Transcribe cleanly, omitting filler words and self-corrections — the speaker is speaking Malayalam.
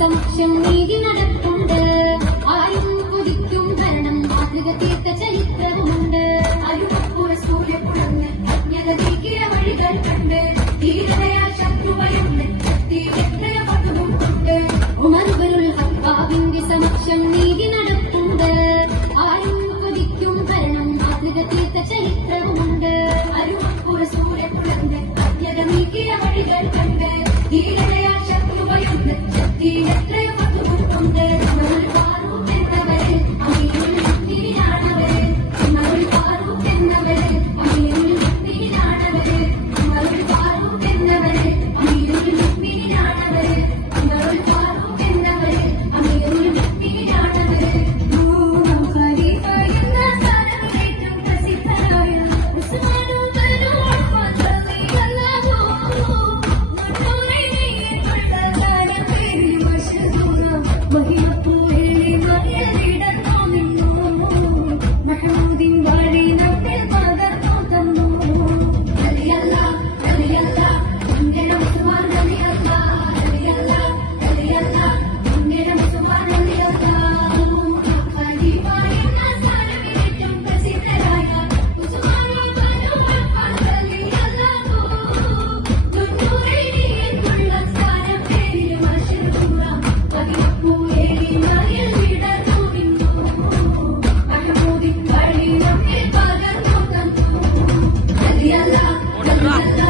സമക്ഷം നീതി നടപ്പുണ്ട്. ആരും കൊതിക്കും ഭരണം മാതൃക തീർത്ത ചരിത്രവുമുണ്ട്. അരുമപ്പുറ സൂര്യപ്പുറന്ന് അജ്ഞത നീക്കിയ വഴികൾ കണ്ട് ധീരതയാൽ ശത്രുവയുണ്ട് എത്രയ പതുവും കൊണ്ട്. ഉമറുകളുൽ ഹഖാബിന്റെ സമക്ഷം നീതി നടപ്പുണ്ട്. ആരും കൊതിക്കും ഭരണം മാതൃക തീർത്ത ചരിത്രവുമുണ്ട്. അരുമപ്പുറ സൂര്യപ്പുറന്ന് അജ്ഞത നീക്കിയ വഴികൾ കണ്ട് ധീരതയാൽ ശത്രുവയുണ്ട് എത്രയോ പതുവും കൊണ്ട്. ഫാറൂഖ് എന്നവര് അമീറുൽ മുഅ്മിനീനാണവര്. ഫാറൂഖ് എന്നവര് അമീറുൽ മുഅ്മിനീനാണവര്. ഫാറൂഖ് എന്നവര് അമീറുൽ മുഅ്മിനീനാണവര്. ഫാറൂഖ് എന്നവര് അമീറുൽ മുഅ്മിനീനാണവര്. മൂന്നാം ഖലീഫ എന്ന സ്ഥാനമേറ്റവും പ്രസിദ്ധനായ ഉസ്മാനുൽ ബനു അഫ്ഫാൻ റളിയല്ലാഹു Allah